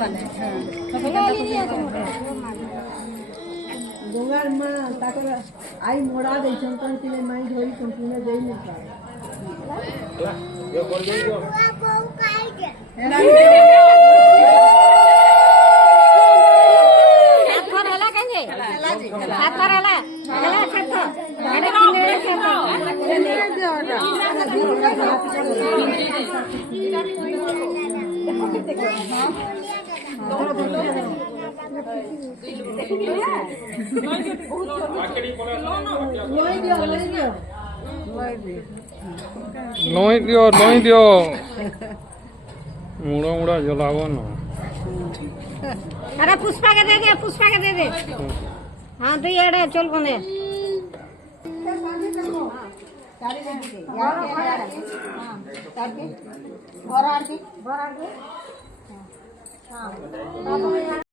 माने गोंगार मां ताकर आई मोड़ा दे शंकर के माई धोई कंपनी देई नहीं पाए यो कर गई जो बहु काई के हाथ हला कहे हाथ हला हला छत अरे किने छत लोई दियो मुड़ा मुड़ा जलावो ना। अरे पुष्पा के दे दे हाँ तो ये चल बंदे घर आरती